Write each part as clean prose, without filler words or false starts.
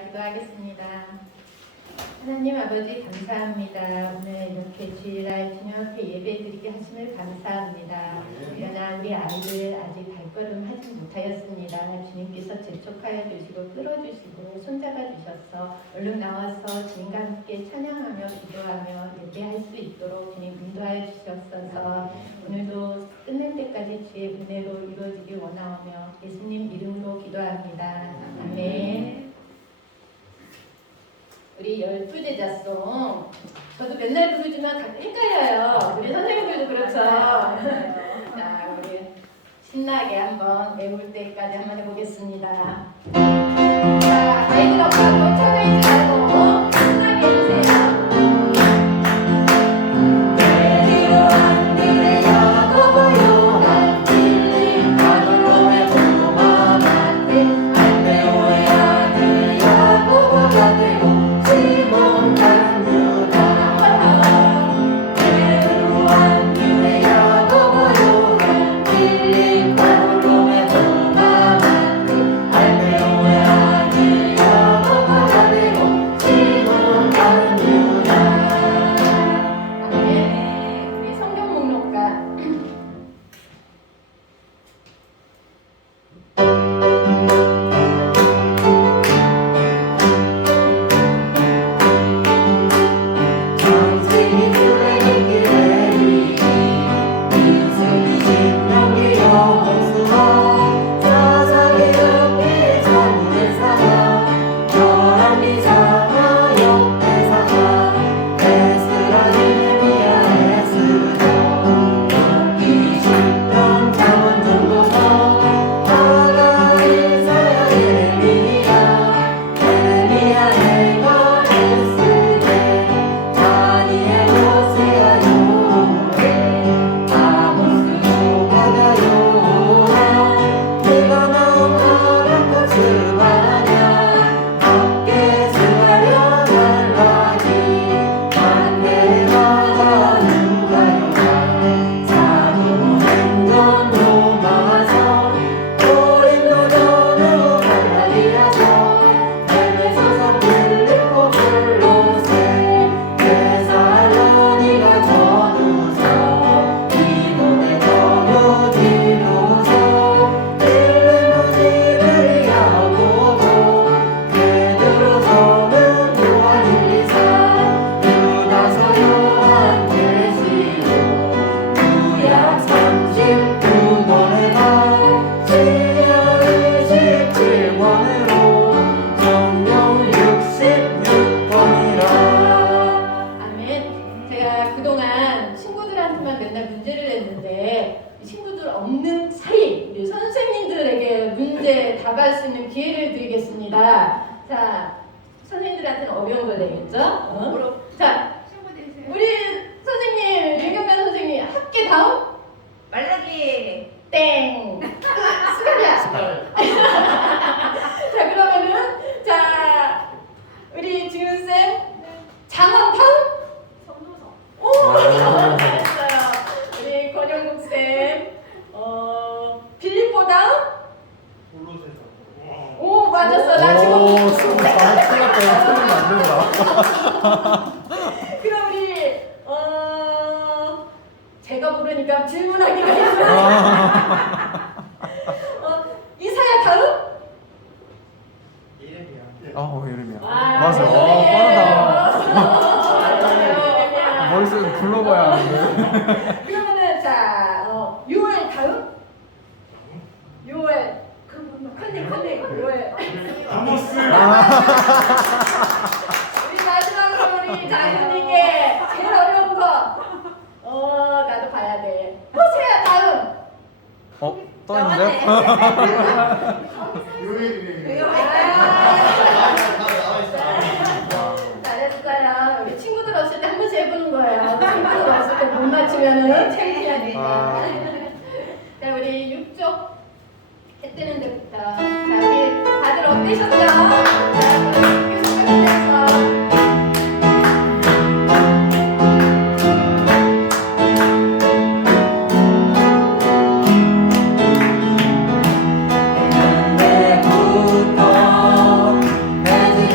기도하겠습니다. 하나님 아버지 감사합니다. 오늘 이렇게 주일날 주님께 예배드리게 하심을 감사합니다. 그러나 우리 아이들 아직 발걸음 하지 못하였습니다. 주님께서 재촉하여 주시고 끌어주시고 손잡아 주셔서 얼른 나와서 주님과 함께 찬양하며 기도하며 예배할 수 있도록 주님 인도하여 주셨어서 오늘도 끝낼 때까지 주의 은혜로 이루어지길 원하오며 예수님 이름으로 기도합니다. 아멘. 우리 12제자송 저도 맨날 부르지만 가끔 헷갈려요. 우리 선생님들도 그렇죠. 자, 우리 신나게 한번 외울 때까지 한번 해보겠습니다. 자, 아이들하고 쳐다보지 말고 신나게 해주세요. 답할 수 있는 기회를 드리겠습니다. 자, 선생님들한테는 어려운 걸 내겠죠? 자, 우리 선생님, 윤경면 선생님, 학기 다음? 말라기 땡! 수갑이야! 자, 그러면은, 자, 우리 지훈쌤, 장원 다음? 성노성. 오! 잘했어요. 우리 권영국쌤, 빌리포 다음? 오, 맞았어. 나 지금. 오, 틀렸다. 안 된다. 그럼 우리 제가 모르니까 질문하기가 힘들어. 이사야 다음? 이름이야. 와, 맞아. 빠르다. 머릿속에 불러봐야 하는데. 그러면은 자, 6월 다음? 6월 컨닝 6월. 아모스. 우리 마지막으로 우리 장훈님께 제일 어려운 거. 나도 봐야 돼. 호세야 다음. 또 있는데? 잘했어요. 우리 친구들 없을 때 한 번씩 해보는 거예요. 친구들 없을 때 못 맞추면은 창피하니까. 자, 우리 6쪽 해 뜨는 데부터. 자, 우리 다들 어떠셨죠? 자, 그럼 계속해서. 옛날부터 해지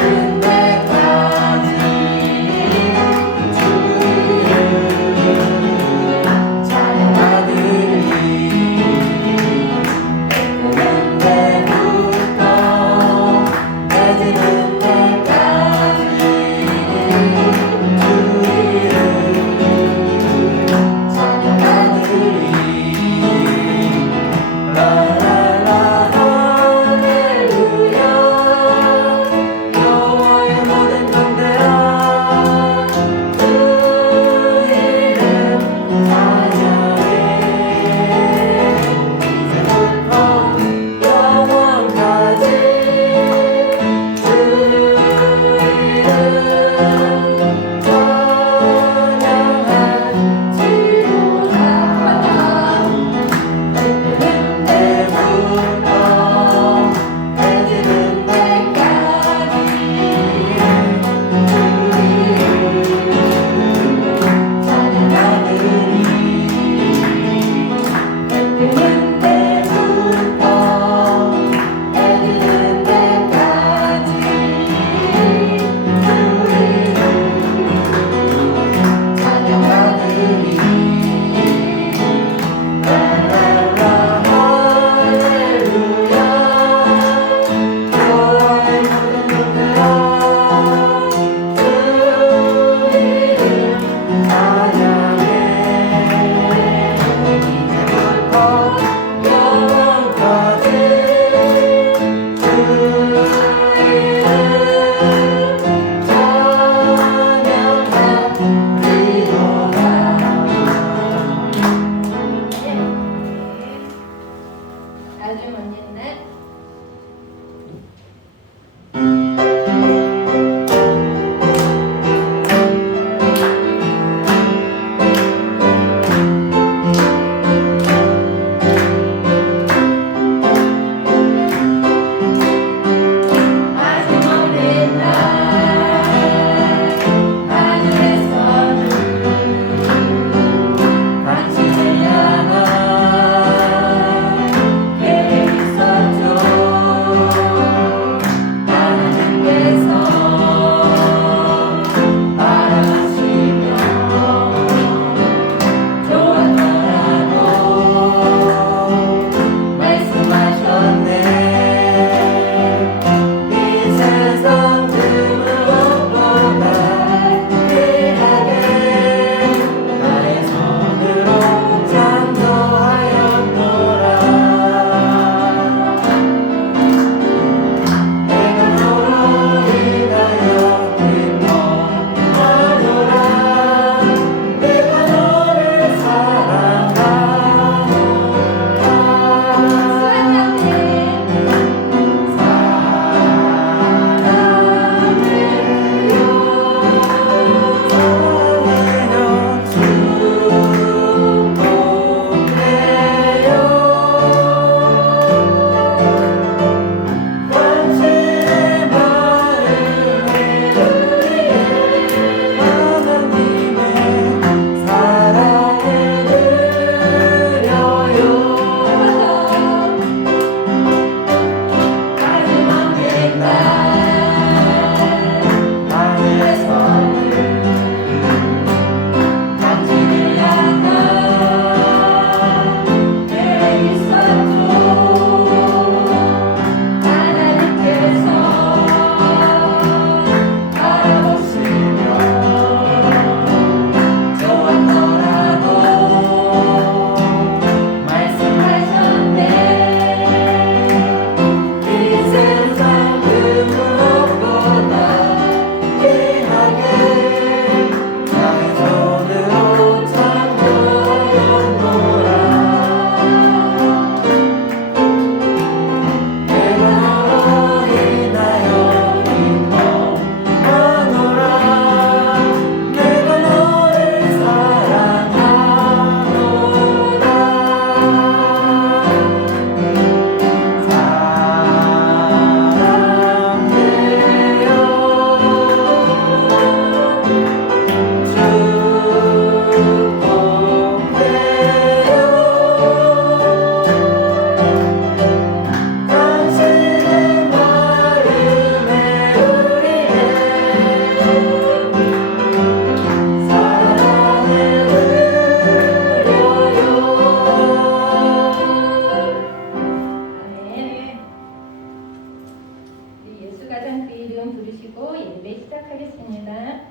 이름 부르시고 예배 시작하겠습니다.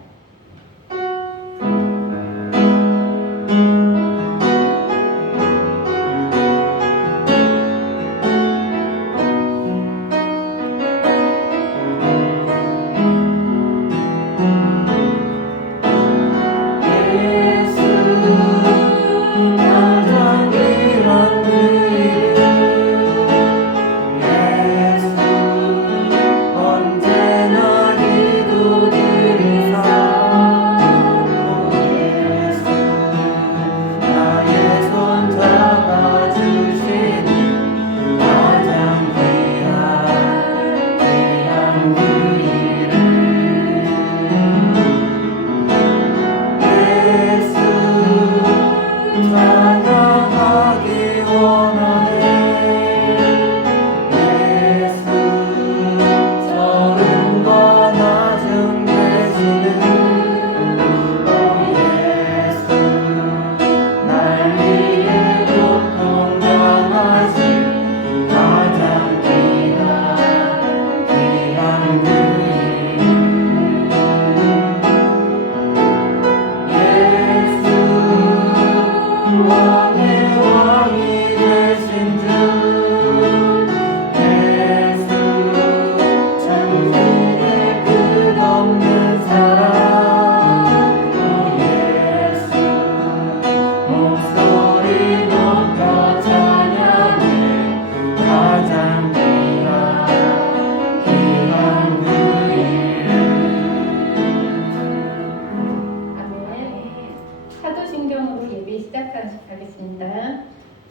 사도신경으로 예배 시작하겠습니다.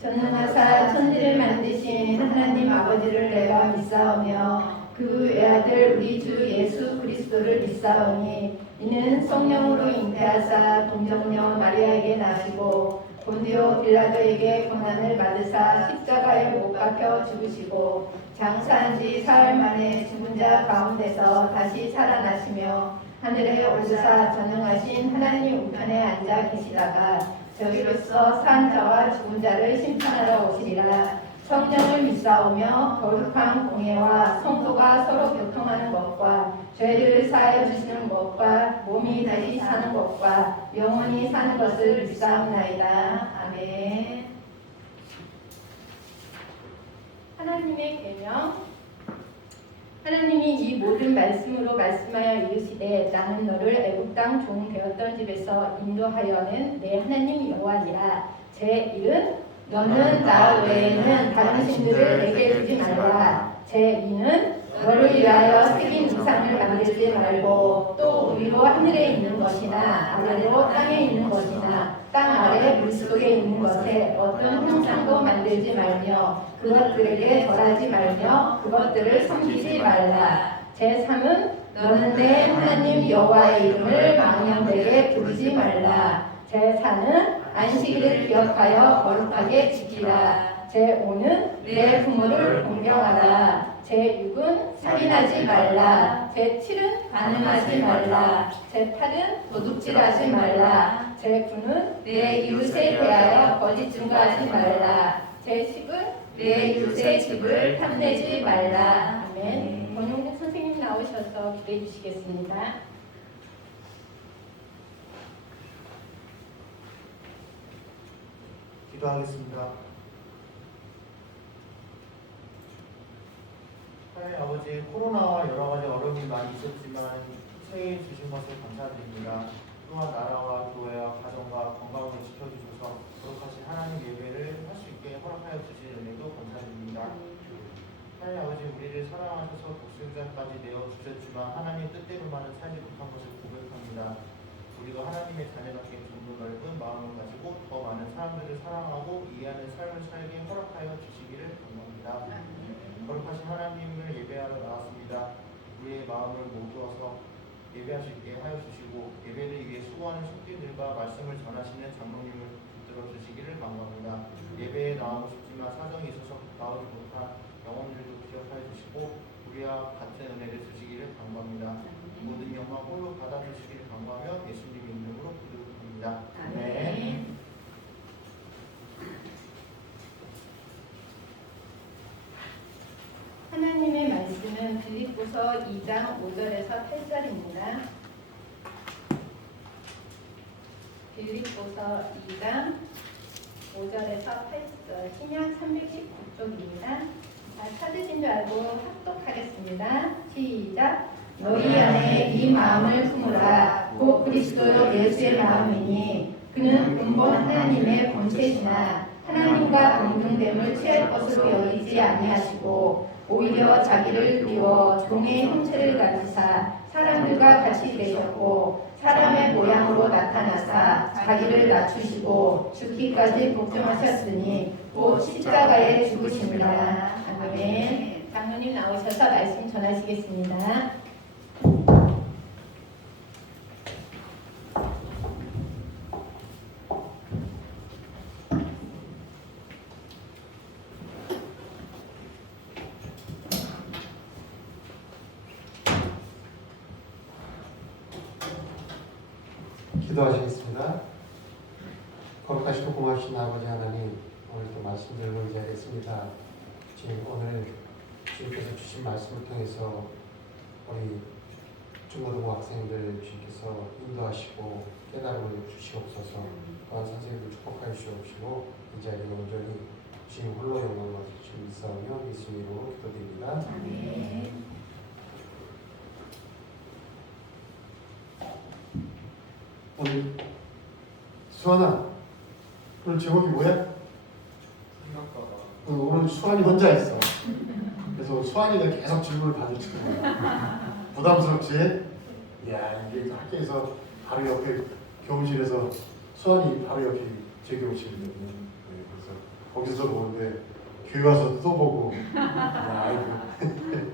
전능하사 천지를 만드신 하나님 아버지를 내가 믿사오며 그 외아들 우리 주 예수 그리스도를 믿사오니 이는 성령으로 잉태하사 동정녀 마리아에게 나시고 본디오 빌라도에게 고난을 받으사 십자가에 못 박혀 죽으시고 장사한 지 사흘 만에 죽은 자 가운데서 다시 살아나시며 하늘에 오르사 전능하신 하나님 우편에 앉아 계시다가 저희로서 산 자와 죽은 자를 심판하러 오시리라. 성령을 믿사오며 거룩한 공예와 성도가 서로 교통하는 것과 죄를 사하여 주시는 것과 몸이 다시 사는 것과 영원히 사는 것을 믿사옵나이다. 아멘. 하나님의 계명. 하나님이 이 모든 말씀으로 말씀하여 이르시되 나는 너를 애굽 땅 종 되었던 집에서 인도하여는 내 하나님 여호와니라. 제 1은 너는 나 외에는 다른 신들을 내게 주지 말라. 제 2는 너를 위하여 새긴 우상을 만들지 말고 또 위로 하늘에 있는 것이나 아래로 땅에 있는 것이나 땅 아래 물속에 있는 것에 어떤 형상도 만들지 말며 그것들에게 절하지 말며 그것들을 섬기지 말라. 제 3은 너는 내 하나님 여호와의 이름을 망령되게 부르지 말라. 제 4는 안식일을 기억하여 거룩하게 지키라. 제 5는 내 부모를 공경하라. 제 6은 살인하지 말라. 제 7은 간음하지 말라. 제 8은 도둑질하지 말라. 제 9는 내 이웃에 대하여 거짓 증거하지 말라. 제 10은 내 이웃의 집을 탐내지 말라. 아멘. 권용국 선생님 나오셔서 기도해 주시겠습니다. 기도하겠습니다. 하나님 아버지, 코로나와 여러 가지 어려움이 많이 있었지만 새해 주신 것을 감사드립니다. 또한 나라와 교회와 가정과 건강을 지켜주셔서 거룩하신 하나님 예배를 할 수 있게 허락하여 주신 은혜도 감사드립니다. 하나님 아버지, 우리를 사랑하셔서 독생자까지 내어주셨지만 하나님 뜻대로만은 살지 못한 것을 고백합니다. 우리가 하나님의 자녀답게 좀 더 넓은 마음을 가지고 더 많은 사람들을 사랑하고 이해하는 삶을 살게 허락하여 주시기를 원합니다. 거룩하신 하나님을 예배하러 나왔습니다. 우리의 마음을 모두어서 예배할 수 있게 하여 주시고 예배를 위해 수고하는 숙기들과 말씀을 전하시는 장로님을 붙들어 주시기를 간구합니다. 예배에 나오고 싶지만 사정이 있어서 나오지 못한 영혼들도 기억하여 주시고 우리와 같은 은혜를 주시기를 간구합니다. 모든 영광 홀로 받아주시기를 간구하며 예수님 이름으로 기도합니다. 아멘. 하나님의 말씀은 빌립보서 빌립보서 2장 5절에서 8절입니다. 빌립보서 2장 5절에서 8절, 신약 319쪽입니다. 찾으신 줄 알고 합독하겠습니다. 시작. 너희 안에 이 마음을 품으라. 곧 그리스도 예수의 마음이니 그는 근본 하나님의 본체시나 하나님과 동등됨을 취할 것으로 여기지 아니하시고 오히려 자기를 비워 종의 형체를 가지사 사람들과 같이 되셨고 사람의 모양으로 나타나사 자기를 낮추시고 죽기까지 복종하셨으니 곧 십자가에 죽으십니다. 아멘. 장로님 나오셔서 말씀 전하시겠습니다. 기도하시겠습니다. 거룩하시고 고맙신 아버지 하나님, 오늘도 말씀 들고 이 자리에 있습니다. 주님, 오늘 주님께서 주신 말씀을 통해서 우리 중고등부 학생들 주님께서 인도하시고 깨달음을 주시옵소서. 또한 선생님들 축복하여 주시옵시고 이 자리에 온전히 주님 홀로 영광을 받으실 줄 믿사오며 예수님 이름으로 기도드립니다. 아멘. 오늘 수환아, 오늘 제목이 뭐야? 오늘 수환이 혼자 있어. 그래서 수환이가 계속 질문을 받을 거야. 부담스럽지? 야, 이게 학교에서 바로 옆에 교무실에서 수환이 바로 옆에 제 교무실이거든요. 네, 그래서 거기서 보는데 교회 와서 또 보고. 야, 아이고.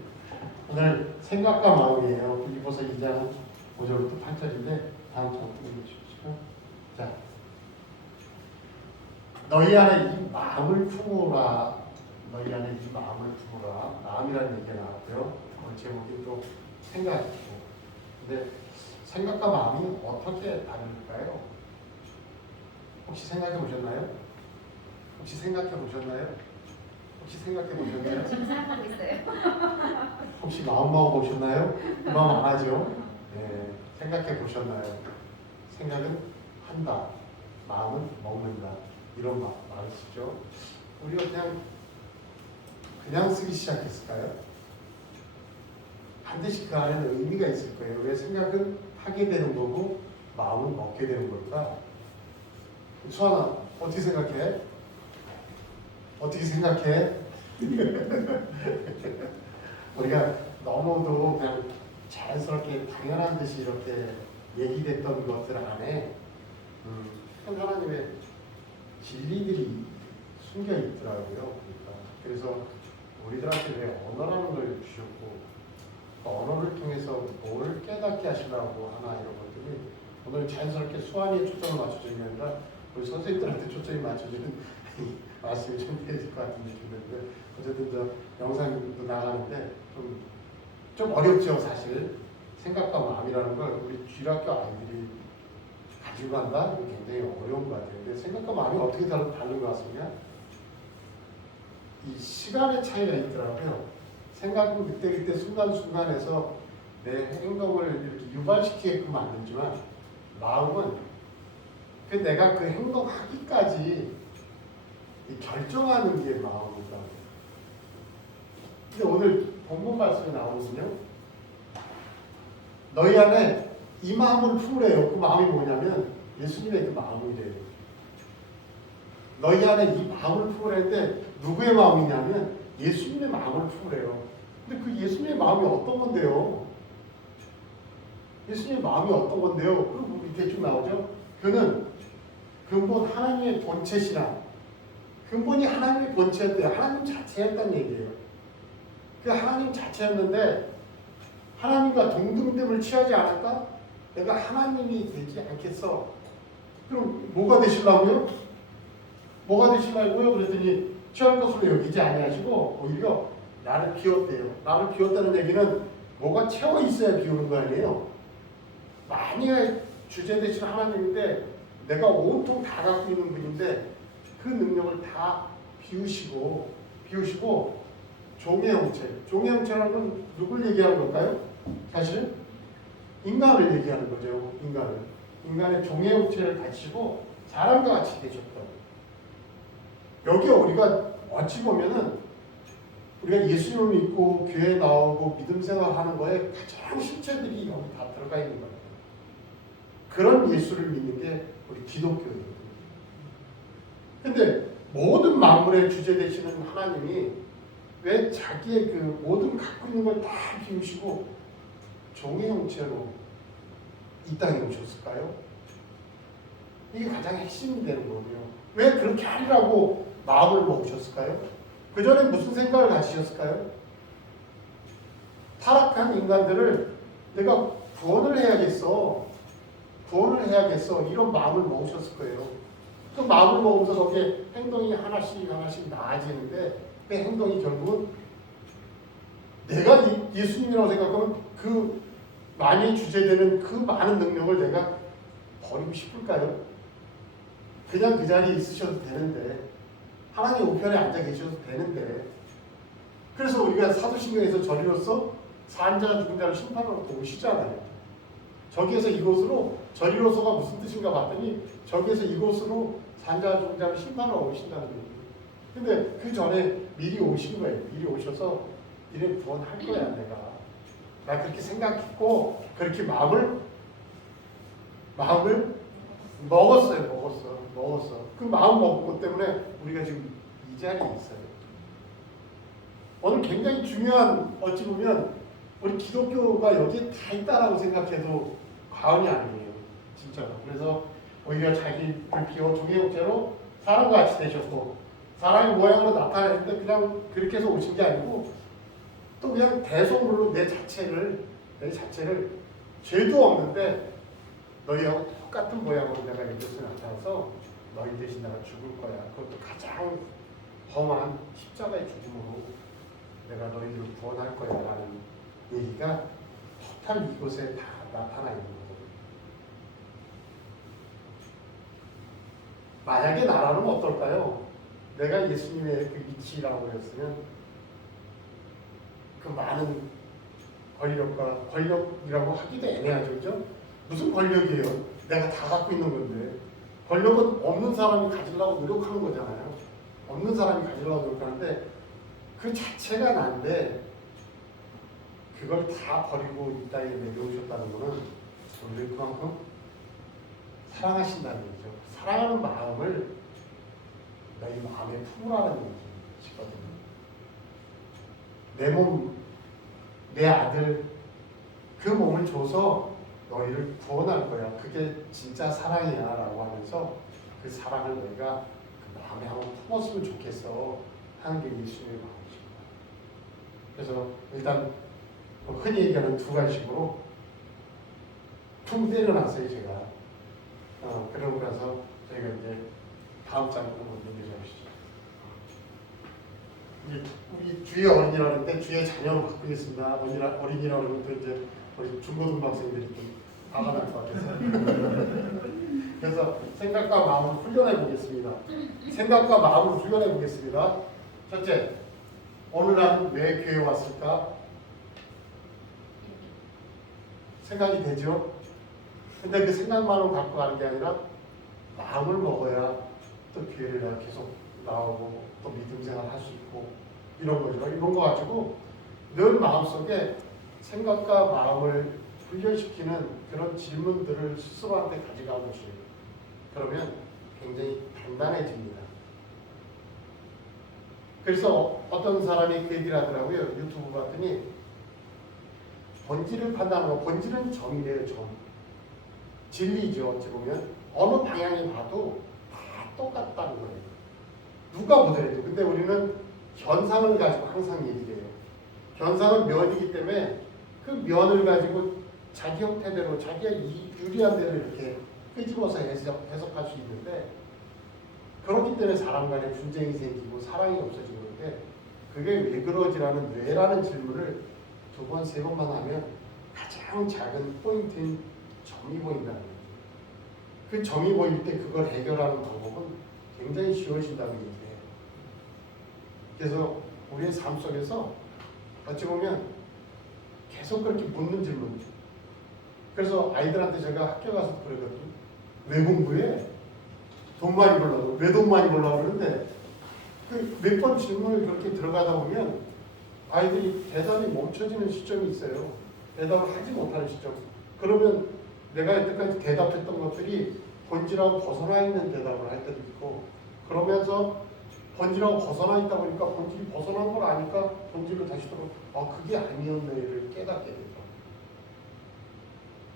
오늘 생각과 마음이에요. 빌립보서 2장 5절부터 8절인데 다음 장 읽어주시죠. 자, 너희 안에 이 마음을 품으라. 너희 안에 이 마음을 품으라. 마음이라는 얘기가 나왔고요. 오늘 제목이 또 생각이고. 근데 생각과 마음이 어떻게 다를까요? 혹시 생각해 보셨나요? 혹시 생각해 보셨나요? 혹시 생각해 보셨나요? 지금 생각하고 있어요. 혹시 마음 먹어보셨나요? 그 마음 안 하죠? 네, 생각해 보셨나요? 생각은 한다, 마음은 먹는다. 이런 말을 쓰죠. 우리가 그냥 쓰기 시작했을까요? 반드시 그 안에는 의미가 있을 거예요. 왜 생각은 하게 되는 거고 마음은 먹게 되는 걸까? 수아나, 어떻게 생각해? 어떻게 생각해? 우리가 너무도 그냥 자연스럽게 당연한 듯이 이렇게 얘기됐던 것들 안에 하나님의 진리들이 숨겨 있더라고요. 그래서 우리들한테 왜 언어라는 걸 주셨고 그 언어를 통해서 뭘 깨닫게 하시려고 하나 이런 것들이 오늘 자연스럽게 수완이에 초점을 맞춰주는 게 아니라 우리 선생님들한테 초점이 맞춰주는 말씀이 좀 되실 것 같은 느낌이 드는데 어쨌든 저 영상도 나가는데 좀 어렵죠. 사실 생각과 마음이라는 걸 우리 주일학교 아이들이 가지고 간다? 이거 굉장히 어려운 것 같아요. 근데 생각과 마음이 어떻게 다른 것 같습니까? 이 시간의 차이가 있더라고요. 생각은 그때그때 순간순간에서 내 행동을 이렇게 유발시키게끔 만들지만 마음은 내가 그 행동하기까지 결정하는 게 마음이다. 근데 오늘 본문 말씀에 나오는군요. 너희 안에 이 마음을 품으래요. 그 마음이 뭐냐면 예수님의 그 마음이래요. 너희 안에 이 마음을 품으래는데 누구의 마음이냐면 예수님의 마음을 품으래요. 근데 그 예수님의 마음이 어떤 건데요? 예수님의 마음이 어떤 건데요? 그리고 밑에 쭉 나오죠. 그는 근본 하나님의 본체시라. 근본이 하나님의 본체였대요. 하나님 자체였다는 얘기예요. 그 하나님 자체였는데 하나님과 동등됨을 취하지 않았다? 내가 하나님이 되지 않겠어. 그럼 뭐가 되시려고요? 뭐가 되시려고요? 그랬더니 취할 것으로 여기지 아니하시고 오히려 나를 비웠대요. 나를 비웠다는 얘기는 뭐가 채워 있어야 비우는 거 아니에요? 만약에 주제 되신 하나님인데 내가 온통 다 갖고 있는 분인데 그 능력을 다 비우시고 종의 형체. 종의 형체라는 건 누굴 얘기하는 걸까요? 사실은 인간을 얘기하는 거죠. 인간을. 인간의 종의 형체를 가지고 사람과 같이 되셨던. 여기 우리가 어찌 보면은 우리가 예수님을 믿고 교회 나오고 믿음 생활하는 거에 가장 실체들이 여기 다 들어가 있는 거예요. 그런 예수를 믿는 게 우리 기독교예요. 근데 모든 만물의 주제 되시는 하나님이 왜 자기의 그 모든 갖고 있는 걸 다 비우시고 종의 형체로 이 땅에 오셨을까요? 이게 가장 핵심이 되는 거고요. 왜 그렇게 하리라고 마음을 먹으셨을까요? 그 전에 무슨 생각을 가지셨을까요? 타락한 인간들을 내가 구원을 해야겠어. 구원을 해야겠어. 이런 마음을 먹으셨을 거예요. 그 마음을 먹으면서 거기에 행동이 하나씩 나아지는데 그 행동이 결국은 내가 예수님이라고 생각하면 그 많이 주제되는 그 많은 능력을 내가 버리고 싶을까요? 그냥 그 자리에 있으셔도 되는데 하나님 우편에 앉아 계셔도 되는데 그래서 우리가 사도신경에서 저리로서 산자 죽은 자를 심판하러 오시잖아요. 저기에서 이곳으로 저리로서가 무슨 뜻인가 봤더니 저기에서 이곳으로 산자 죽은 자를 심판하러 오신다는 거예요. 근데 그 전에 미리 오신 거예요. 미리 오셔서 이래 구원할 거야 내가. 나 그렇게 생각했고 그렇게 마음을 먹었어. 그 마음 먹은 것 때문에 우리가 지금 이 자리에 있어요. 오늘 굉장히 중요한 어찌 보면 우리 기독교가 여기에 다 있다라고 생각해도 과언이 아니에요. 진짜로. 그래서 오히려 자기를 비워 종의 형체로 사람과 같이 되셨고 사람의 모양으로 나타내는데 그냥 그렇게 해서 오신 게 아니고 또 그냥 대속물로 내 자체를 죄도 없는데 너희하고 똑같은 모양으로 내가 이곳에 나타나서 너희 대신 내가 죽을 거야. 그것도 가장 험한 십자가의 죽음으로 내가 너희를 구원할 거야 라는 얘기가 토탈 이곳에 다 나타나 있는 거거든요. 만약에 나라는 어떨까요? 내가 예수님의 그 위치라고 했으면 그 많은 권력이라고 하기도 애매하죠. 그죠? 무슨 권력이에요? 내가 다 갖고 있는 건데 권력은 없는 사람이 가지려고 노력하는 거잖아요. 없는 사람이 가지려고 노력하는데 그 자체가 난데 그걸 다 버리고 이 땅에 내려오셨다는 것은 우리를 그만큼 사랑하신다는 얘기죠. 사랑하는 마음을 너희 마음에 품으라는 얘기거든요. 내 몸, 내 아들 그 몸을 줘서 너희를 구원할 거야. 그게 진짜 사랑이야 라고 하면서 그 사랑을 너희가 그 마음에 한번 품었으면 좋겠어 하는 게 예수님의 마음이십니다. 그래서 일단 흔히 얘기하는 두 가지식으로 퉁 때려놨어요 제가. 그러고 나서 저희가 이제 다음 장으로 넘겨주시죠. 우리 주의 어린이라는 때 주의 자녀로 바꾸겠습니다. 어린이라고 하면 또 이제 우리 중고등학생들이 좀 화가 날 것 같아서. 그래서 생각과 마음을 훈련해 보겠습니다. 생각과 마음을 훈련해 보겠습니다. 첫째, 오늘 나는 왜 교회에 왔을까? 생각이 되죠? 근데 그 생각만을 갖고 가는 게 아니라 마음을 먹어야 또 교회를 내가 계속 나오고 또 믿음 생활 할 수 있고 이런 거죠. 이런 거 가지고 늘 마음속에 생각과 마음을 훈련시키는 그런 질문들을 스스로한테 가져가 보시면 그러면 굉장히 단단해집니다. 그래서 어떤 사람이 그 얘기를 하더라고요. 유튜브 봤더니 본질을 판단하는 거, 본질은 점이래요. 점. 진리죠. 어찌 보면 어느 방향에 봐도 다 똑같다는 거예요. 누가 보더라도. 근데 우리는 현상을 가지고 항상 얘기를 해요. 현상은 면이기 때문에 그 면을 가지고 자기 형태대로 자기가 유리한 대로 이렇게 끄집어서 해석할 수 있는데 그렇기 때문에 사람 간에 분쟁이 생기고 사랑이 없어지는데 그게 왜 그러지라는 왜라는 질문을 두 번, 세 번만 하면 가장 작은 포인트인 점이 보인다는 거죠. 그 점이 보일 때 그걸 해결하는 방법은 굉장히 쉬워진다는 얘기예요. 그래서 우리의 삶 속에서 어찌 보면 계속 그렇게 묻는 질문이죠. 그래서 아이들한테 제가 학교 가서 그러거든요. 왜 공부해? 돈 많이 벌려고. 왜 돈 많이 벌려고 그러는데 그 몇 번 질문을 그렇게 들어가다 보면 아이들이 대답이 멈춰지는 시점이 있어요. 대답을 하지 못하는 시점. 그러면 내가 여태까지 대답했던 것들이 본질하고 벗어나 있는 대답을 할 때도 있고, 그러면서 본질하고 벗어나 있다 보니까 본질이 벗어난 걸 아니까 본질로 다시 돌아 그게 아니었네를 깨닫게 된다.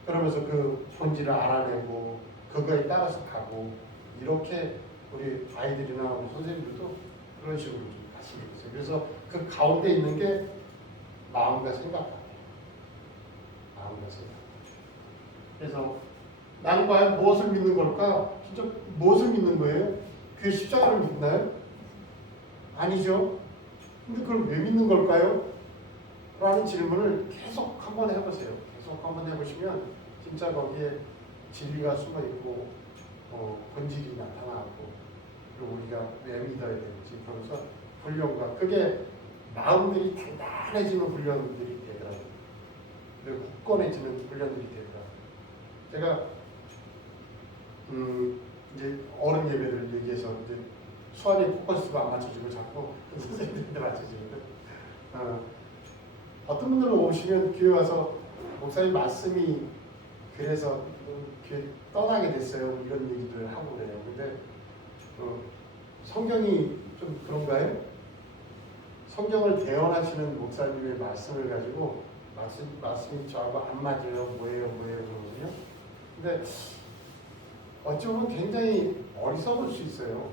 그러면서 그 본질을 알아내고 그거에 따라서 가고, 이렇게 우리 아이들이나 우리 선생님들도 그런 식으로 좀 갔으면 좋겠어요. 그래서 그 가운데 있는 게 마음과 생각이에요. 마음과 생각. 그래서 나는 과연 무엇을 믿는 걸까? 진짜 무엇을 믿는 거예요? 그 십자가를 믿나요? 아니죠. 근데 그걸 왜 믿는 걸까요? 라는 질문을 계속 한번 해보세요. 계속 한번 해보시면 진짜 거기에 진리가 숨어있고 본질이 나타나고, 그리고 우리가 왜 믿어야 되는지, 그러면서 훈련과 그게 마음들이 단단해지는 훈련들이 되더라고요. 그리고 굳건해지는 훈련들이 되더라고요. 제가 이제 어른 예배를 얘기해서 이제 수완이 포커스가 안 맞춰지고 자꾸 선생님들한테 맞춰지거든. 어떤 분들은 오시면 교회 와서 목사님 말씀이 그래서 교회 떠나게 됐어요. 이런 얘기를 하고 그래요. 근데 성경이 좀 그런가요? 성경을 대언하시는 목사님의 말씀을 가지고 말씀이 저하고 안 맞아요. 뭐예요 그러거든요. 근데 어찌 보면 굉장히 어리석을 수 있어요.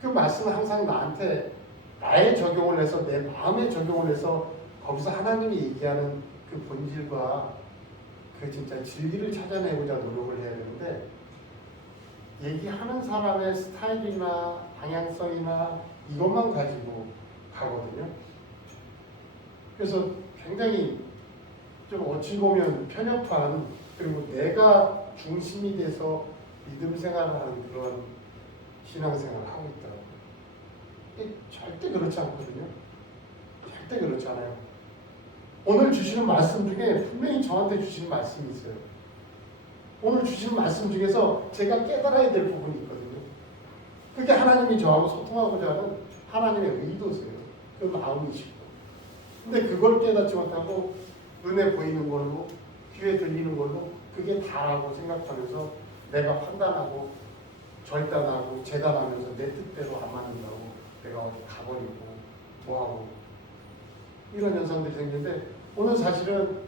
그 말씀은 항상 나한테 나의 적용을 해서, 내 마음에 적용을 해서 거기서 하나님이 얘기하는 그 본질과 그 진짜 진리를 찾아내고자 노력을 해야 되는데, 얘기하는 사람의 스타일이나 방향성이나 이것만 가지고 가거든요. 그래서 굉장히 좀 어찌 보면 편협한, 그리고 내가 중심이 돼서 믿음 생활을 하는 그런 신앙생활을 하고 있더라고요. 절대 그렇지 않거든요. 절대 그렇지 않아요. 오늘 주시는 말씀 중에 분명히 저한테 주시는 말씀이 있어요. 오늘 주시는 말씀 중에서 제가 깨달아야 될 부분이 있거든요. 그게 하나님이 저하고 소통하고자 하는 하나님의 의도세요. 그 마음이시고. 근데 그걸 깨닫지 못하고 눈에 보이는 걸로, 귀에 들리는 걸로 그게 다라고 생각하면서 내가 판단하고 절단하고 재단하면서 내 뜻대로 안 맞는다고 내가 어디 가버리고 뭐하고 이런 현상들이 생기는데, 오늘 사실은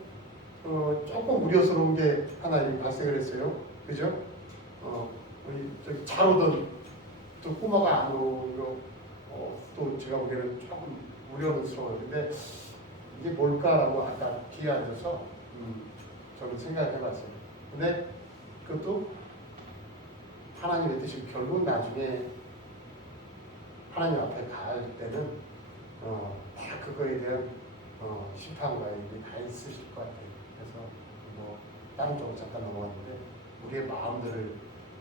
조금 우려스러운 게 하나 발생을 했어요. 그죠? 우리 저기 잘 오던 또 꼬마가 안 오고 또 제가 보기에는 조금 우려스러웠는데 이게 뭘까라고 아까 뒤에 앉아서 저는 생각해봤어요. 근데 그것도 하나님의 뜻이 결국 나중에 하나님 앞에 갈 때는 다 그거에 대한 심판과 이게 다 있으실 것 같아요. 그래서 뭐 다른 쪽으로 잠깐 넘어갔는데 우리의 마음들을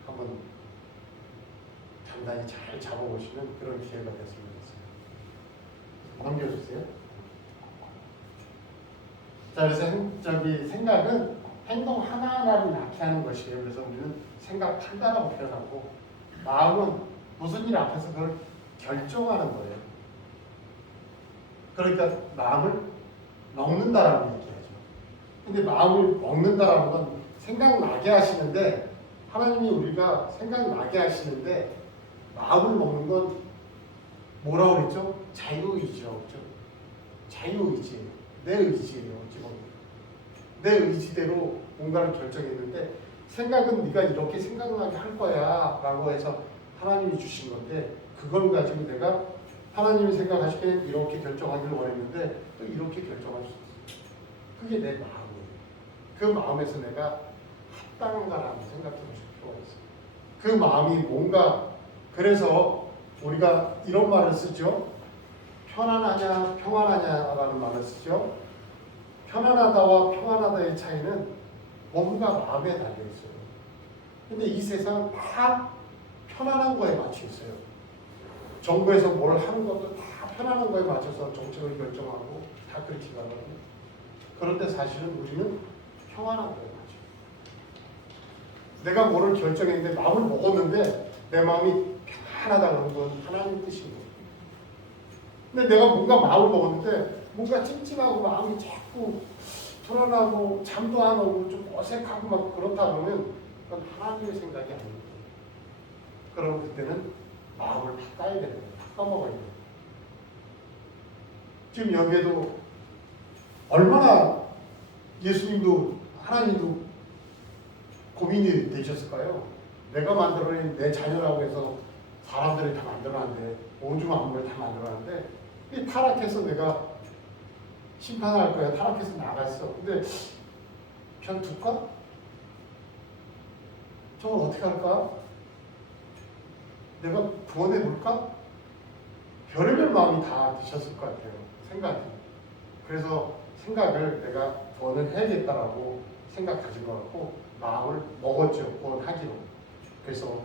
한번 단단히 잘 잡아보시는 그런 기회가 됐으면 좋겠어요. 넘겨주세요. 자, 그래서 생각은 행동 하나하나를 낳게 하는 것이에요. 그래서 우리는 생각한다라고 표현하고, 마음은 무슨 일 앞에서 그걸 결정하는 거예요. 그러니까 마음을 먹는다라고 얘기하죠. 근데 마음을 먹는다라는 건 생각나게 하시는데, 하나님이 우리가 생각나게 하시는데, 마음을 먹는 건 뭐라고 그랬죠? 자유의지라고 그랬죠. 자유의지예요. 내 의지예요. 어찌 보면 내 의지대로 뭔가를 결정했는데, 생각은 네가 이렇게 생각나게 할 거야 라고 해서 하나님이 주신 건데, 그걸 가지고 내가 하나님이 생각하시기에 이렇게 결정하기를 원했는데 또 이렇게 결정할 수 있어요. 그게 내 마음이에요. 그 마음에서 내가 합당한가라는 생각해 보실 필요가 있어요. 그 마음이 뭔가, 그래서 우리가 이런 말을 쓰죠. 편안하냐 평안하냐라는 말을 쓰죠. 편안하다와 평안하다의 차이는 뭔가 마음에 달려 있어요. 근데 이 세상은 다 편안한 거에 맞춰 있어요. 정부에서 뭘 하는 것도 다 편안한 거에 맞춰서 정책을 결정하고 다 그렇게 가거든요. 그런데 사실은 우리는 평안한 거에 맞춰. 내가 뭐를 결정했는데 마음을 먹었는데 내 마음이 편안하다는 건 하나님 뜻인 거예요. 근데 내가 뭔가 마음을 먹었는데 뭔가 찜찜하고 마음이 자꾸 불안하고 잠도 안 오고 좀 어색하고 막 그렇다 그러면 그건 하나님의 생각이 아닙니다. 그럼 그때는 마음을 바꿔야 되는 거예요. 바꿔먹어야 돼요. 지금 여기에도 얼마나 예수님도 하나님도 고민이 되셨을까요? 내가 만들어낸 내 자녀라고 해서 사람들이 다 만들어놨는데 오주 만물을 다 만들어놨는데 이 타락해서 내가 심판할 거야. 타락해서 나갔어. 근데 그냥 둘까? 저걸 어떻게 할까? 내가 구원해 볼까? 별의별 마음이 다 드셨을 것 같아요. 생각이. 그래서 생각을 내가 구원을 해야겠다라고 생각 가진 것 같고 마음을 먹었죠. 구원하기로. 그래서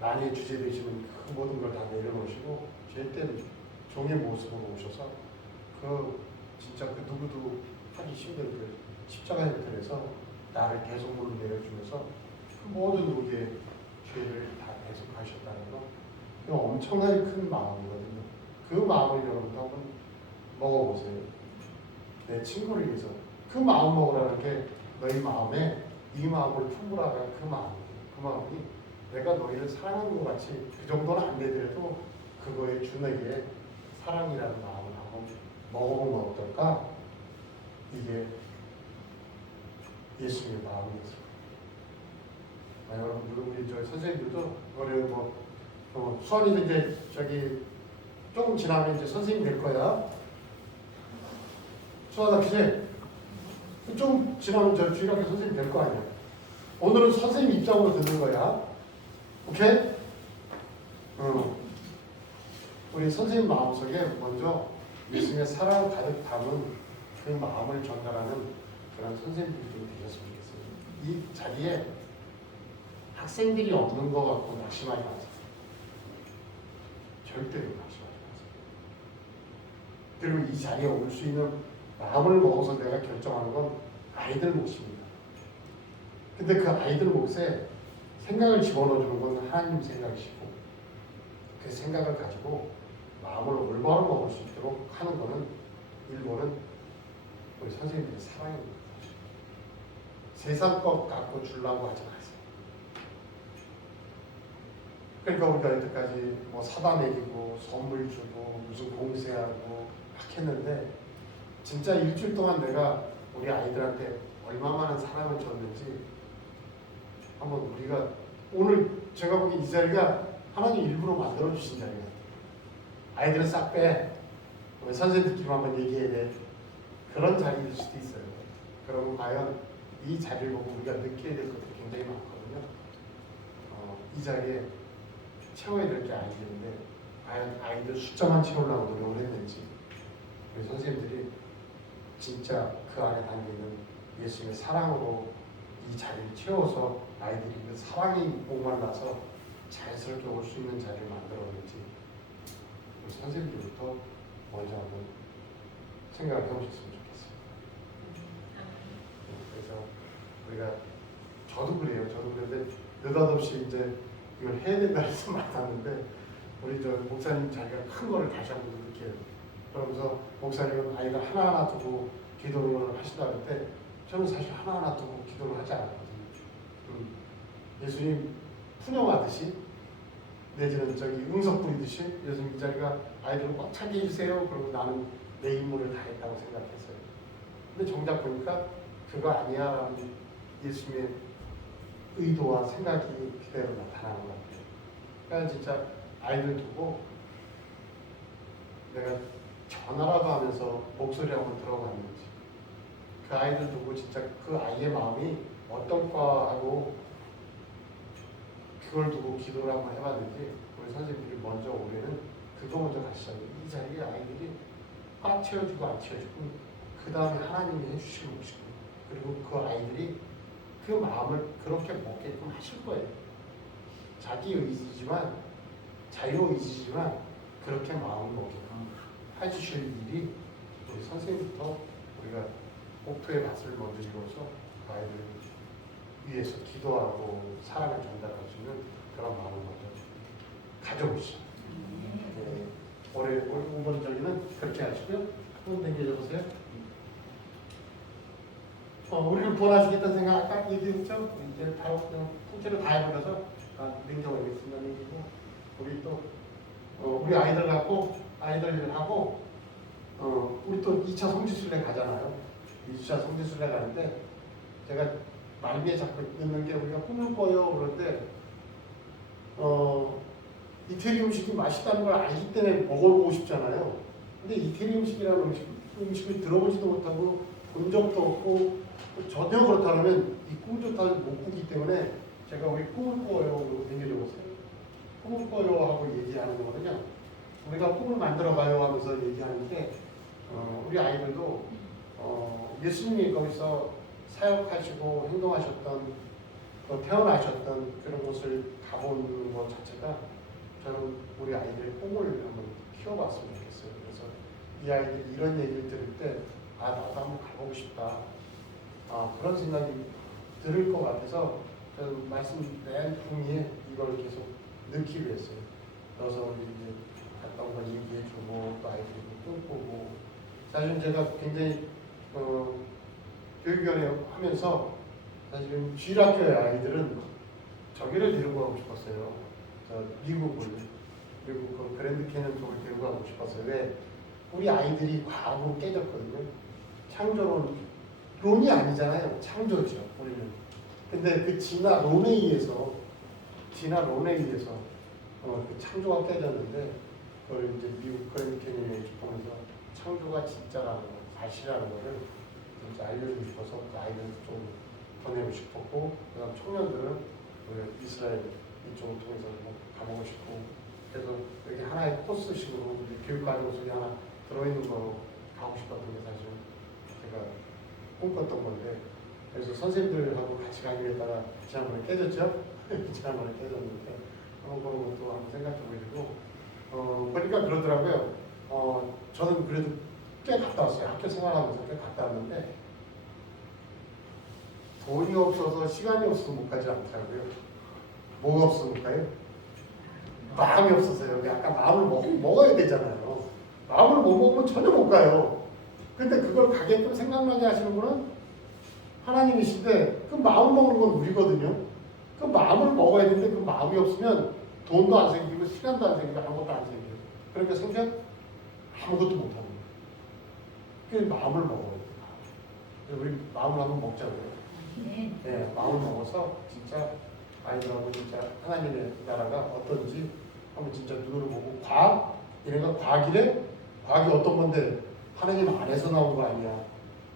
나의 주제 되시는 그 모든 걸 다 내려놓으시고 죄 때는 종의 모습으로 오셔서 그 진짜 그 누구도 하기 힘든 그 십자가에 들여서 나를 대속물로 내려주면서 그 모든 우리의 죄를 다 대속하셨다는 거, 이거 엄청나게 큰 마음이거든요. 그 마음을 여러분도 한번 먹어보세요. 내 친구를 위해서 그 마음 먹으라는 게 너희 마음에 이 마음을 품으라가 그 마음이에요. 그 마음이 내가 너희를 사랑하는 것 같이 그 정도는 안 되더라도 그거에 준에게 사랑이라는 마음을 한번 먹어보면 어떨까? 이게 예수님의 마음이었어요. 여러분들 우리 저 선생님들도 어려운 수환이도 이제 저기 조금 지나면 이제 선생님 될 거야. 수환아, 그치? 좀 지나면 저 주일학교 선생님 될 거 아니야. 오늘은 선생님 입장으로 듣는 거야. 오케이? 우리 선생님 마음속에 먼저 예수님의 사랑을 가득 담은 그 마음을 전달하는 그런 선생님들이 좀 되셨으면 좋겠어요. 이 자리에 학생들이 없는 것 같고 낙심하지 마세요. 절대로 낙심하지 마세요. 그리고 이 자리에 올 수 있는 마음을 먹어서 내가 결정하는 건 아이들 몫입니다. 근데 그 아이들 몫에 생각을 집어넣어주는 건 하나님 생각이시고 그 생각을 가지고 마음을 올바로 먹을 수 있도록 하는 거는 일본은 우리 선생님들의 사랑입니다. 세상 것 갖고 주려고 하지 마세요. 그러니까 우리가 여태까지 뭐 사다 먹이고 선물 주고 무슨 공세하고 막 했는데 진짜 일주일 동안 내가 우리 아이들한테 얼마만한 사랑을 줬는지 한번 우리가 오늘 제가 보기 이 자리가 하나님 일부러 만들어 주신 자리 같아요. 아이들은 싹 빼. 우리 선생님들끼리 한번 얘기해야 돼. 그런 자리일 수도 있어요. 그러면 과연 이 자리를 보고 우리가 느껴야 될 것들이 굉장히 많거든요. 이 자리에 채워야 될 게 아이들인데 과연 아이들 숫자만 채우려고 노력을 했는지 우리 선생님들이 진짜 그 안에 담겨있는 예수님의 사랑으로 이 자리를 채워서 아이들이 그 사랑이 목말라서 자연스럽게 올 수 있는 자리를 만들었는지 우리 선생님들부터 먼저 한번 생각을 해보셨으면 좋겠어요. 그래서 우리가 저도 그래요. 저도 그런데 느닷없이 이제 이걸 해야 된다 해서 맡았는데 우리 저 목사님 자기가 큰 거를 다시 한번 느껴요. 그러면서 목사님은 아이들 하나하나 두고 기도를 하시다 할 때 저는 사실 하나하나 두고 기도를 하지 않았거든요. 예수님 푸념하듯이 내지는 저기 응석 부리듯이 예수님 자리가 아이들을 꽉 차게 해주세요. 그러고 나는 내 임무를 다 했다고 생각했어요. 근데 정작 보니까 그거 아니야 라는 예수님의 의도와 생각이 그대로 나타나는 것 같아요. 그러니까 진짜 아이들 두고 내가 전화라도 하면서 목소리 한번 들어봤는지 그 아이들 두고 진짜 그 아이의 마음이 어떨까 하고 그걸 두고 기도를 한번 해봤는지 우리 선생님들이 먼저 올해는 그거 먼저 가시자고 이 자리에 아이들이 꽉 채워주고 안 채워주고 그 다음에 하나님이 해주실 몫이고 그리고 그 아이들이 그 마음을 그렇게 먹게끔 하실 거예요. 자기 의지지만 자유 의지지만 그렇게 마음을 먹게끔 해주실 일이 우리 선생님부터 우리가 목표의 밭을 먼저 이루어서 아이들 위해서 기도하고 사랑을 전달할 수 있는 그런 마음을 먼저 가져보시죠. 네. 올해 5번 저기는 그렇게 하시고요. 한번 당겨줘보세요. 우리를 구원하시겠다는 생각 아까 얘기했죠? 이제 바로 그냥 통째로 다 해버려서 냉정하겠습니다. 냉기고 우리 또 우리 아이들 갖고 아이들하고 우리 또 2차 성지순례 가잖아요. 2차 성지순례 가는데 제가 말미에 자꾸 있는 게 우리가 꿈을 꿔요 그런데 이태리 음식이 맛있다는 걸 알기 때문에 먹어보고 싶잖아요. 근데 이태리 음식이라는 음식을 들어보지도 못하고 본 적도 없고 전혀 그렇다면 이 꿈조차 못 꾸기 때문에 제가 우리 꿈을 꿔요 그러고 댕겨줘보세요. 꿈을 꿔요 하고 얘기하는 거거든요. 우리가 꿈을 만들어봐요 하면서 얘기하는데 우리 아이들도 예수님이 거기서 사역하시고 행동하셨던 태어나셨던 그런 곳을 가보는 것 자체가 저는 우리 아이들의 꿈을 한번 키워봤으면 좋겠어요. 그래서 이 아이들이 이런 얘기를 들을 때 나도 한번 가보고 싶다. 그런 생각이 들을 것 같아서 저는 말씀드린 분위에 이걸 계속 넣기로 했어요. 그래서 우리 이제 갔다 온 거 얘기해주고 또 아이들도 꿈꾸고 사실은 제가 굉장히 교육위원회 하면서 사실은 주일학교의 아이들은 저기를 데리고 가고 싶었어요. 미국 그 그랜드 캐년 쪽을 데리고 가고 싶었어요. 왜? 우리 아이들이 과학으로 깨졌거든요. 창조론이 아니잖아요. 창조죠. 우리는. 근데 그 진화 론에 의해서 그 창조가 깨졌는데 그걸 이제 미국 그랜드 캐년에 보면서 창조가 진짜라는 거, 사실이라는 거를 진짜 알려주고 싶어서 그 아이들도 좀 보내고 싶었고 그다음 청년들은 우리 이스라엘 이쪽을 통해서 가보고 싶고 그래서 여기 하나의 코스식으로 교육과정 속에 하나 들어있는 거 가고 싶었던 게 사실 제가 꿈꿨던 건데 그래서 선생님들하고 같이 가기로 했다가 지난번에 깨졌죠? 지난번에 깨졌는데 그런 것도 한번 생각해 보시고 보니까 그러더라고요. 저는 그래도 꽤 갔다 왔어요. 학교 생활하면서 꽤 갔다 왔는데 돈이 없어서 시간이 없어서 못 가지 않더라고요. 뭐가 없어서 못 가요? 마음이 없어서요. 아까 마음을 먹어야 되잖아요. 마음을 못 먹으면 전혀 못 가요. 근데 그걸 가게끔 생각나게 하시는 분은 하나님이신데 그 마음 먹는 건 우리거든요. 그 마음을 먹어야 되는데 그 마음이 없으면 돈도 안 생기고 시간도 안 생기고 아무것도 안 생겨요. 그러니까 생겨 아무것도 못하는 거예요. 그 마음을 먹어야 돼요. 우리 마음을 한번 먹자고요. 네, 마음을 먹어서 진짜 아이들하고 진짜 하나님의 나라가 어떤지 한번 진짜 눈으로 보고 과학? 이런 과학이래? 과학이 어떤 건데 하나님 안에서 나온 거 아니야.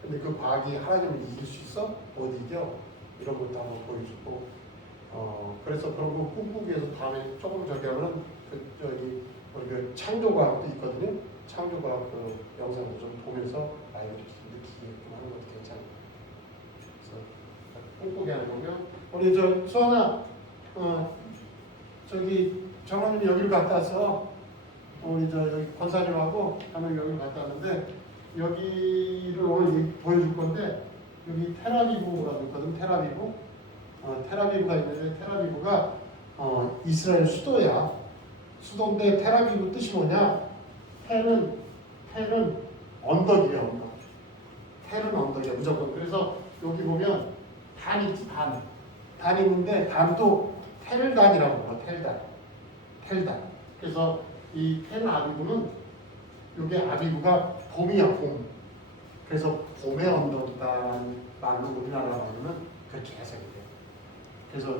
근데 그 과학이 하나님을 이길 수 있어? 못 이겨? 이런 것도 한번 보여주고 그래서 그런 거 꿈꾸기 위해서 다음에 조금 저기 하면 우리 창조과학도 있거든요. 창조과학 그 영상도 좀 보면서 아이들이 느끼게끔 하는 것도 괜찮아요. 그래서 꿈꾸게 하는 거고요. 우리 수아나 저기 장로님이 여기를 갔다 와서 우리 여기 권사님하고 하면 여기를 갔다 왔는데 여기를 오늘 보여줄 건데 여기 테라비브가 있거든. 테라비브가 있는데 테라비브가 이스라엘 수도야. 수도인데 테라비브 뜻이 뭐냐? 텔은 언덕이에요. 언덕. 텔은 언덕이야 무조건. 그래서 여기 보면 단 있지 단. 단 있는데 단도 텔단이라고 불러. 텔단. 그래서 이 텔아비브는 이게 아비브가 봄이야 봄. 그래서 봄의 언덕이다라는 말로 우리나라 말로는 그렇게 해석이 돼요. 그래서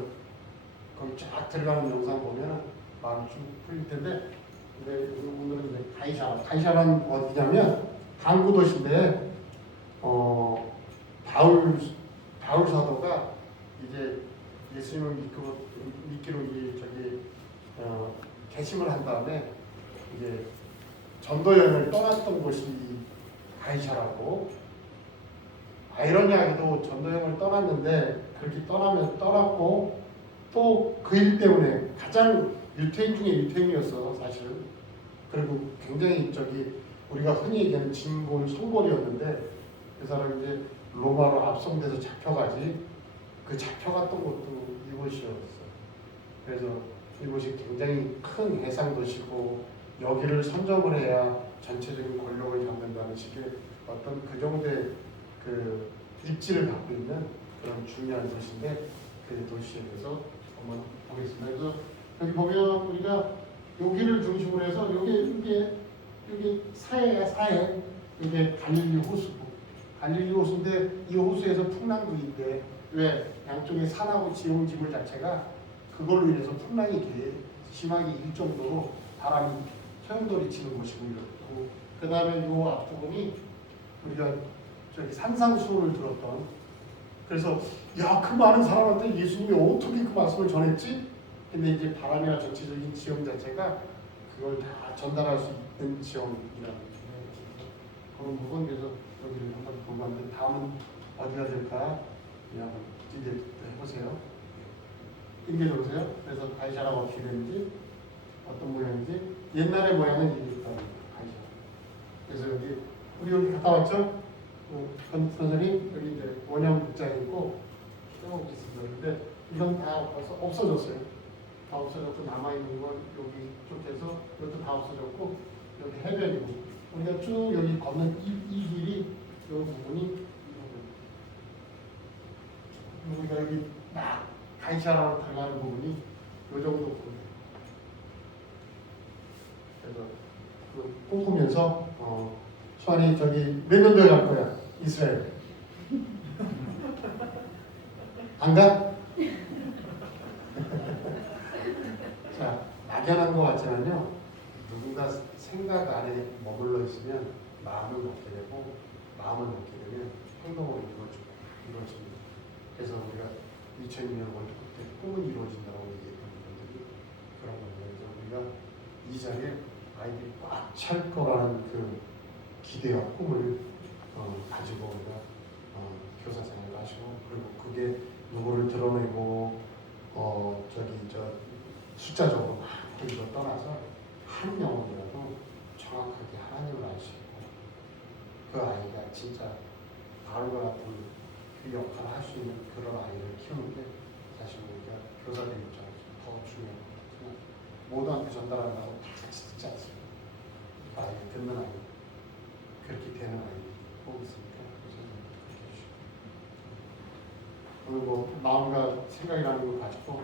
거기 쫙 들어가는 영상 보면 마음이 좀 풀릴 텐데 근데 오늘은 이제 가이샤란 어디냐면 항구 도시인데 바울 사도가 이제 예수님을 믿기로 개심을 한 다음에 이제 전도 여행을 떠났던 곳이 가이샤라고. 아이러니하게도 전도 여행을 떠났는데 그렇게 떠났고 또 그 일 때문에 가장 유태인 중에 유태인이었어 사실은. 그리고 굉장히 우리가 흔히 얘기하는 진골 성골이었는데 그 사람이 이제 로마로 압송돼서 잡혀가지 그 잡혀갔던 곳도 이곳이었어. 그래서 이곳이 굉장히 큰 해상 도시고 여기를 선점을 해야 전체적인 권력을 잡는다는 식의 어떤 그 정도의 그 입지를 갖고 있는 그런 중요한 도시인데 그 도시에 대해서 한번 보겠습니다. 그래서 여기 보면 우리가 여기를 중심으로 해서 여기 사해야 사해. 이게 갈릴리 호수고 갈릴리 호수인데 이 호수에서 풍랑도 있대. 왜? 양쪽에 산하고 지형지물 자체가 그걸로 인해서 풍랑이 심하게 일 정도로 바람이 소용돌이 치는 곳이고 이렇고 그 다음에 이 앞부분이 우리가 저기 산상수훈을 들었던 그래서 야 그 많은 사람한테 예수님이 어떻게 그 말씀을 전했지? 근데 이제 바람이나 전체적인 지형 자체가 그걸 다 전달할 수 있는 지형이라는 그런 부분. 그래서 여기를 한번 보고 왔는데 다음은 어디가 될까? 그냥 이제 해보세요. 인계해보세요. 그래서 가이샤라가 어떻게 되는지 어떤 모양인지 옛날의 모양은 이렇다. 가이샤. 그래서 우리 여기 갔다 왔죠? 권 선생님 여기 이제 원형 극장이 있고 써먹고 있습니다. 근데 이건 다 없어졌어요. 다 없어졌고 남아있는 건 여기 쪽에서 이것도 다 없어졌고 여기 해변이고 우리가 쭉 여기 걷는 이 길이 이 부분이 우리가 여기 막 가이샤라로 들어가는 부분이 이 정도 부분. 그래서 그 꿈꾸면서 수환이 저기 몇 년도에 갈 거야? 이스라엘. 안 가? 자, 막연한 것 같지만요. 누군가 생각 안에 머물러 있으면 마음을 먹게 되고 마음을 먹게 되면 행동으로 이루어집니다. 그래서 우리가 2002년 월드컵 때 꿈은 이루어진다고 얘기했던 분들이 그런 겁니다. 그래서 우리가 이 자리에 아이들이 꽉 찰 거라는 그 기대와 꿈을 가지고 우리가 교사 생활을 하시고 그리고 그게 누구를 드러내고 숫자적으로 그리고 떠나서 한 영혼이라도 정확하게 하나님을 알 수 있고 그 아이가 진짜 바울과 같은 그 역할을 할 수 있는 그런 아이를 키우는 게 사실 우리가 교사들 입장에서 더 중요하거든요. 모두한테 전달한다고 다 같이 듣지 않습니다. 그 아이를 듣는 아이, 그렇게 되는 아이 꼭 있으니까 그렇게 해주시고 오늘 마음과 생각이라는 걸 가지고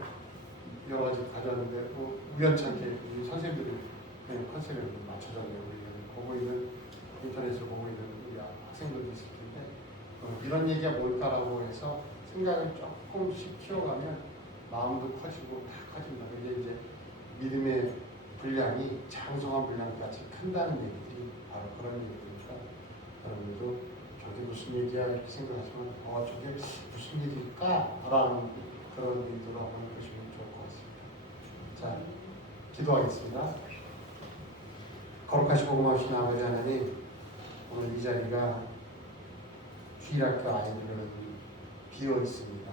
여러 가지 가져왔는데 우연찮게 우리 선생님들이 컨셉에 맞춰졌네요. 우리는 보고 있는 인터넷을 보고 있는 우리 학생들도 있을 텐데 이런 얘기가 뭘까라고 해서 생각을 조금씩 키워가면 마음도 커지고 다 커집니다. 그게 이제 믿음의 분량이 장성한 분량같이 큰다는 얘기들이 바로 그런 얘기니까 여러분도 저게 무슨 얘기야 이렇게 생각하시면 저게 무슨 얘기일까? 라는 그런 의도로 한번 보시면 좋을 것 같습니다. 자, 기도하겠습니다. 거룩하시고 고마우신 아버지 하나님, 오늘 이 자리가 휘락교 아이들은 비어 있습니다.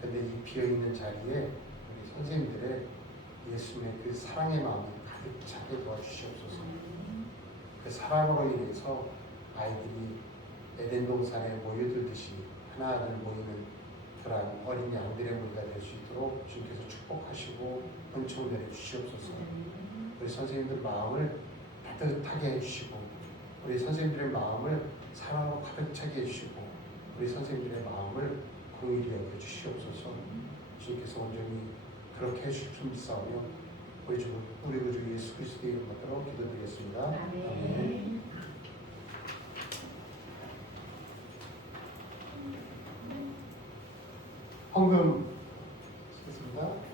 근데 이 비어 있는 자리에 우리 선생님들의 예수님의 그 사랑의 마음을 가득 차게 도와주시옵소서. 그 사랑으로 인해서 아이들이 에덴 동산에 모여들듯이 하나둘 모이는 그러한 어린 양들의 무리가 될 수 있도록 주께서 축복하시고 은총을 내려주시옵소서. 우리 선생님들 마음을 따뜻하게 해주시고 우리 선생님들의 마음을 사랑으로 가득 차게 해주시고 우리 선생님들의 마음을 긍휼히 여겨주시옵소서. 주님께서 온전히 그렇게 해주실 줄 믿사오며 우리 주 예수 그리스도의 이름으로 기도드리겠습니다. 아멘. 헌금 쓰겠습니다.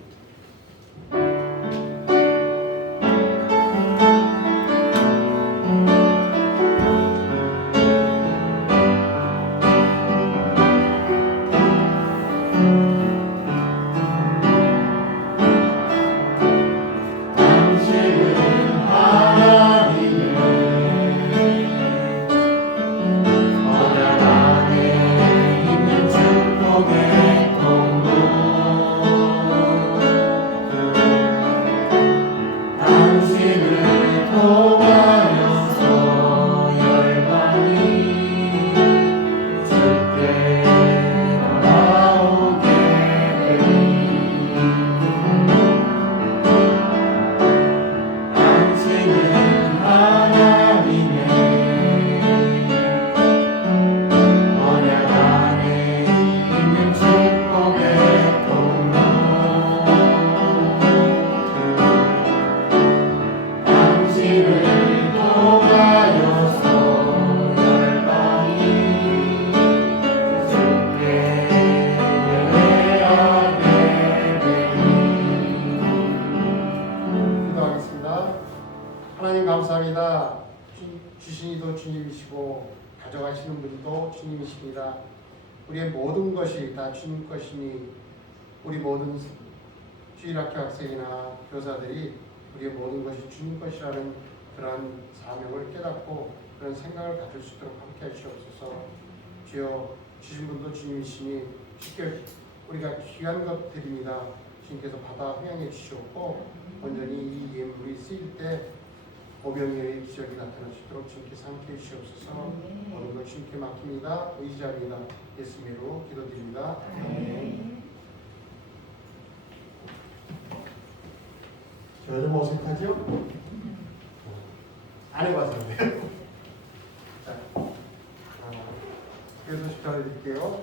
있는 축복의 통로 주시고 가져가시는 분도 주님이십니다. 우리의 모든 것이 다 주님 것이니 우리 모든 주일학교 학생이나 교사들이 우리의 모든 것이 주님 것이라는 그러한 사명을 깨닫고 그런 생각을 가질 수 있도록 함께 하시옵소서. 주여 주신 분도 주님이시니 쉽게 우리가 귀한 것들입니다. 주님께서 받아 회양해 주시옵고 온전히 이 예물이 쓰일 때 오병이어의 기적이 나타날 수 있도록 주님께서 함께 해주시옵소서. 모든 것 주님께 맡깁니다. 의지합니다. 예수님으로 기도드립니다. 저 좀 어색하죠? 안 해봐서 그래요. 자, 교도식 전해드릴게요.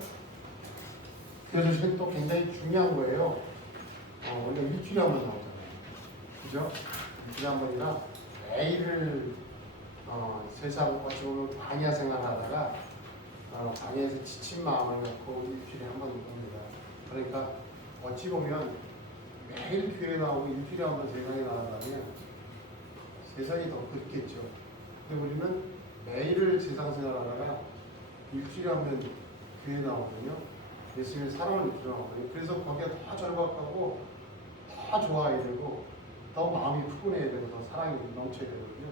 교도식은 또 굉장히 중요한 거예요. 원래 일주일에 한 번 나오잖아요. 그죠? 일주일에 한 번이라 매일을 세상 어찌 보면 광야 생활하다가 광야에서 지친 마음을 갖고 일주일에 한 번 옵니다. 그러니까 어찌 보면 매일 교회 나오고 일주일에 한 번 세상에 나간다면 세상이 더 그렇겠죠. 근데 우리는 매일을 세상 생활하다가 일주일에 한 번 교회 나오거든요. 예수님의 사랑을 느끼거든요. 그래서 거기에 더 절박하고 더 좋아해야 되고 더 마음이 푸근해야 되고 더 사랑이 넘쳐야 되거든요.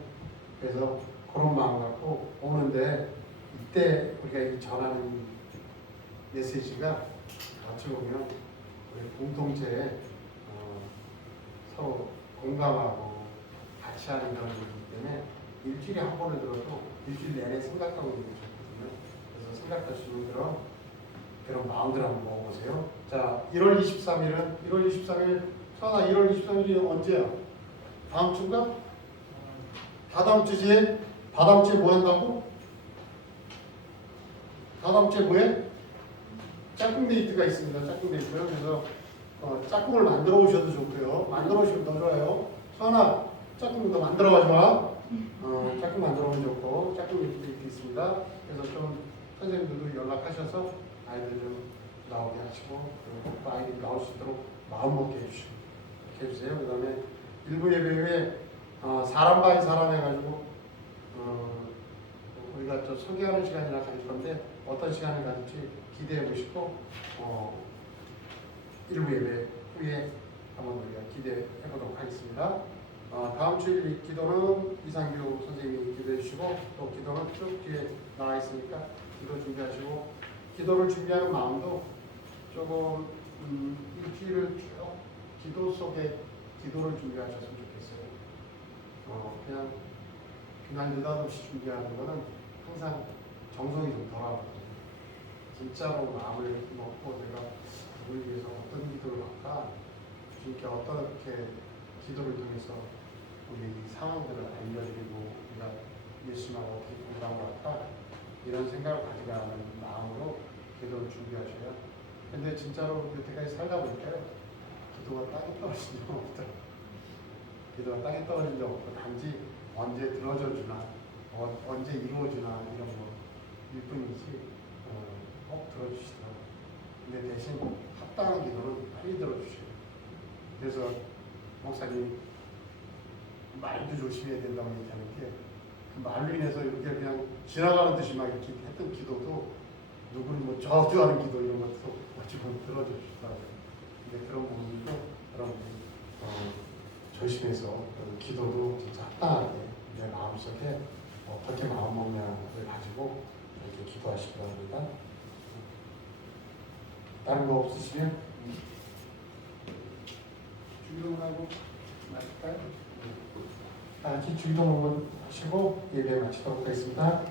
그래서 그런 마음 갖고 오는데 이때 우리가 이 전하는 메시지가 어찌 보면 우리 공동체에 서로 공감하고 같이 하는 그런 거기 때문에 일주일에 한 번을 들어도 일주일 내내 생각하고 있는 것이거든요. 그래서 생각할 수 있는 그런 마음들 한번 먹어보세요. 자, 1월 23일 서나 1월 23일이 언제야? 다음 주인가? 다다음 주지? 다다음 주에 뭐 한다고? 다다음 주에 뭐해? 짝꿍 데이트가 있습니다. 짝꿍 데이트요. 그래서 짝꿍을 만들어 오셔도 좋고요. 만들어 오시면 더 좋아요. 서나 짝꿍도 만들어 가져와. 짝꿍 만들어 오면 좋고 짝꿍 데이트 있습니다. 그래서 좀 선생님들도 연락하셔서 아이들 좀 나오게 하시고 그리고 아이들이 나올 수 있도록 마음 먹게 해주세요. 그 다음에 일부 예배 후에 사람 바이 사람 해가지고 우리가 또 소개하는 시간이나 가질 건데 어떤 시간을 가질지 기대해 보시고 일부 예배 후에 한번 우리가 기대해 보도록 하겠습니다. 다음 주일 기도는 이상규 선생님이 기도해 주시고 또 기도는 쭉 뒤에 나와 있으니까 기도 준비하시고 기도를 준비하는 마음도 조금 일주일을 쭉 기도 속에 기도를 준비하셨으면 좋겠어요. 그냥 느닷없이 준비하는 거는 항상 정성이 좀 덜하거든요. 진짜로 마음을 먹고 내가 우리 위해서 어떤 기도를 할까? 주님께 어떻게 기도를 통해서 우리 이 상황들을 알려드리고 우리가 예수님하고 어떻게 공감을 할까? 이런 생각을 가져가는 마음으로 기도를 준비하셔야. 근데 진짜로 여태까지 살다 보니까요. 기도가 땅에 떨어진 적 없다. 기도가 땅에 떨어진 적 없고 단지 언제 들어져 주나 언제 이루어주나 이런 거일 뿐이지 꼭 들어주시더라고요. 근데 대신 합당한 기도는 빨리 들어주셔요. 그래서 목사님 말도 조심해야 된다고 얘기하는 게 그 말로 인해서 이렇게 그냥 지나가는 듯이 막 이렇게 했던 기도도 누구를 뭐 저주하는 기도 이런 것도 어찌 보면 들어줘 주시더라고요. 근데 그런 부분도 여러분들이 조심해서 기도도 진짜 합당하게 내 마음속에 어떻게 마음먹냐를 가지고 이렇게 기도하시기 바랍니다. 다른 거 없으시면 주의동하고 마실까요? 다 같이 주의동 하시고 예배 마치도록 하겠습니다.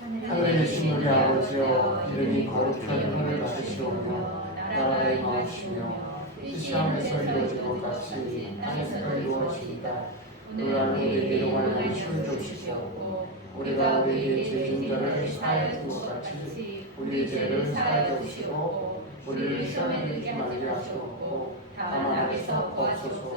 하늘에 계신 우리 아버지여 이름이 거룩히 하늘을 받으시오며 나라가 임하옵시며 뜻이 하늘에서 이루어진 것 같이 땅에서도 이루어지이다. 오늘 우리에게 일용할 양식을 주시고 우리가 우리에게 죄진 자를 사하여 준 것 같이 우리의 죄를 사하여 주시고 우리를 시험에 들게 말게 하시옵고 다만 악에서 구하소서.